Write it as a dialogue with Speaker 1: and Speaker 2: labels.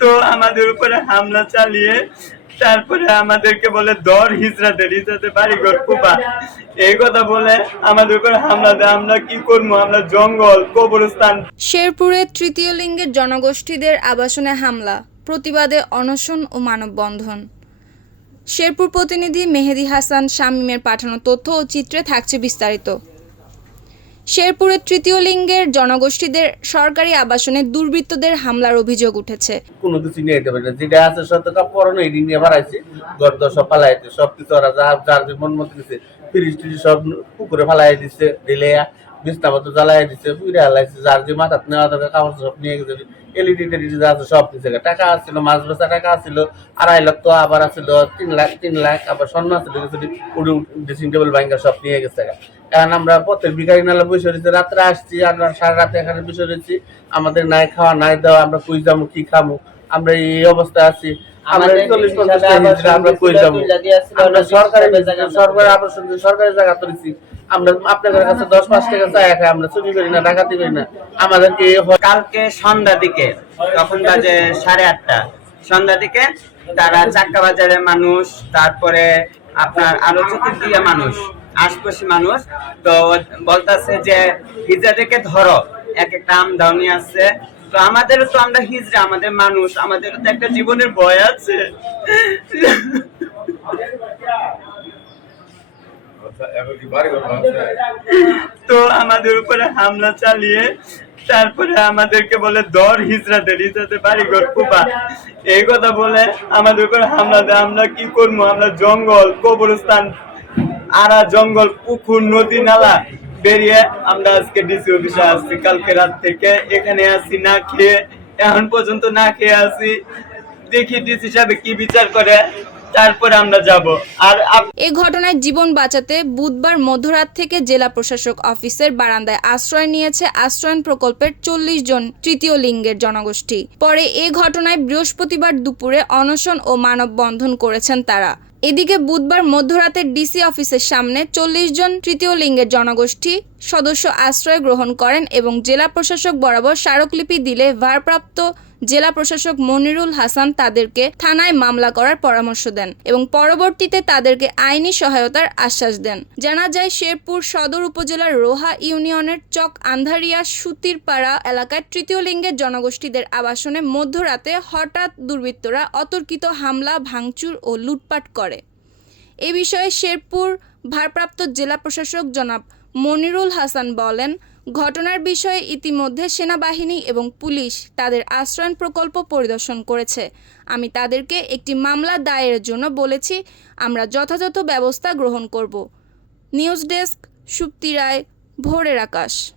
Speaker 1: তো আমাদের উপরে হামলা চালিয়ে তারপরে আমাদেরকে বলে, দর হিজড়াতে হিজড়াতে বাড়িঘর কুবা এই কথা বলে আমাদের উপরে হামলা দেয়। আমরা কি করব? আমরা জঙ্গল, কবরস্থান।
Speaker 2: শেরপুরে তৃতীয় লিঙ্গের জনগোষ্ঠীদের আবাসনে হামলা, প্রতিবাদে অনশন ও মানববন্ধন। শেরপুর প্রতিনিধি মেহেদি হাসান শামীমের পাঠানো তথ্য ও চিত্রে থাকছে বিস্তারিত। শেরপুরের তৃতীয় লিঙ্গের জনগোষ্ঠীদের সরকারি আবাসনে দুর্বৃত্তদের হামলার অভিযোগ উঠেছে।
Speaker 3: কোনো কিছু নিয়ে যেতে পারি না। যেটা আছে সত্যতা, পরনো এটি নিয়ে বাড়াইছে। ঘর দর সব ফালাইছে সব কিছু ওরা যা যার যে মন মতো দিছে, ফ্রিজ ট্রিজ সব পুকুরে ফালাই দিছে, ঢেলে বিছনা মতো জ্বালাই দিছে পুড়ে হালাইছে, যার যে মাথাত নেওয়া দরকার কাপড় সব নিয়ে গেছে। এলইডি টেলিডি যা আছে সব কিছু টাকা আছিল, মাছ বেচা টাকা আছিল, আড়াই লক্ষ আবার আছিল, তিন লাখ তিন লাখ, আবার স্বর্ণ আছিল উড়ে ড্রেসিং টেবিল ভাঙ্গা সব নিয়ে গেছে। এখন আমরা পথের ভিখারি নালা বসে রয়েছি রাত্রে আসছি আমরা সারা রাতে এখানে বসে রয়েছি। আমাদের নাই খাওয়া নাই দেওয়া আমরা কই যাব কি খামু আমরা এই অবস্থায় আছি। আমরা চল্লিশ পঞ্চাশ আমরা কই যাব?
Speaker 4: দুইটা দিয়ে আসছিল,
Speaker 3: আমরা
Speaker 4: ওটা
Speaker 3: সরকারি
Speaker 4: হিসাবে জায়গা
Speaker 3: সরকারি আবাসন দিয়ে জায়গা তুলেছি আমরা আপনাদের কাছে দশ পাঁচ টাকা চাই খাই আমরা চুরি করি না ডাকাতি করি না। আমাদেরকে
Speaker 1: কালকে সন্ধ্যা দিকে তখন বাজে সাড়ে আটটা। সন্ধ্যা দিকে তারা চাক্কা বাজারের মানুষ তারপরে আপনার আরও চতুর্দিকে মানুষ। আশপাশি মানুষ। তো বলতাছে যে হিজড়াদেরকে ধরো এক একটা আমদানি আছে। তো আমাদেরও তো আমরা হিজড়া আমাদের মানুষ আমাদের তো একটা জীবনের ভয় আছে। তো আমাদের উপরে হামলা চালিয়ে তারপরে আমাদেরকে বলে দর হিজরা হিজড়াতে হিজড়াতে বাড়িঘর কুবা এই কথা বলে আমাদের উপরে হামলা দেয়। আমরা কি করব? আমরা জঙ্গল কবরস্থান আরা জঙ্গল, পুকুর, নদী, নালা বেরিয়ে আমরা আজকে ডিসি অফিসে আসছি। কালকে রাত থেকে এখানে আসি, না খেয়ে, এখন পর্যন্ত না খেয়ে আসি। দেখি ডিসি সাহেব কি বিচার করে, তারপরে আমরা যাব। আর আপ-
Speaker 2: এ ঘটনায় জীবন বাঁচাতে বুধবার মধ্যরাত থেকে জেলা প্রশাসক অফিসের বারান্দায় আশ্রয় নিয়েছে আশ্রয়ন প্রকল্পের চল্লিশ জন তৃতীয় লিঙ্গের জনগোষ্ঠী। পরে এ ঘটনায় বৃহস্পতিবার দুপুরে অনশন ও মানববন্ধন করেছেন তারা। এদিকে বুধবার মধ্যরাতে ডিসি অফিসের সামনে চল্লিশ জন তৃতীয় লিঙ্গের জনগোষ্ঠী সদস্য আশ্রয় গ্রহণ করেন এবং জেলা প্রশাসক বরাবর স্মারকলিপি দিলে ভারপ্রাপ্ত জেলা প্রশাসক মনিরুল হাসান তাদেরকে থানায় মামলা করার পরামর্শ দেন এবং পরবর্তীতে তাদেরকে আইনি সহায়তার আশ্বাস দেন। জানা যায়, শেরপুর সদর উপজেলার রোহা ইউনিয়নের চক আন্ধারিয়া সুতিরপাড়া এলাকায় তৃতীয় লিঙ্গের জনগোষ্ঠীদের আবাসনে মধ্যরাতে হঠাৎ দুর্বৃত্তরা অতর্কিত হামলা, ভাঙচুর ও লুটপাট করে। এ বিষয়ে শেরপুর ভারপ্রাপ্ত জেলা প্রশাসক জনাব মনিরুল হাসান বলেন ঘটনার বিষয়ে ইতিমধ্যে সেনাবাহিনী এবং পুলিশ তাদের আশ্রয়ণ প্রকল্প পরিদর্শন করেছে। আমি তাদেরকে একটি মামলা দায়ের জন্য বলেছি, আমরা যথাযথ ব্যবস্থা গ্রহণ করব। নিউজ ডেস্ক, সুপ্তি রায়, ভোরের আকাশ।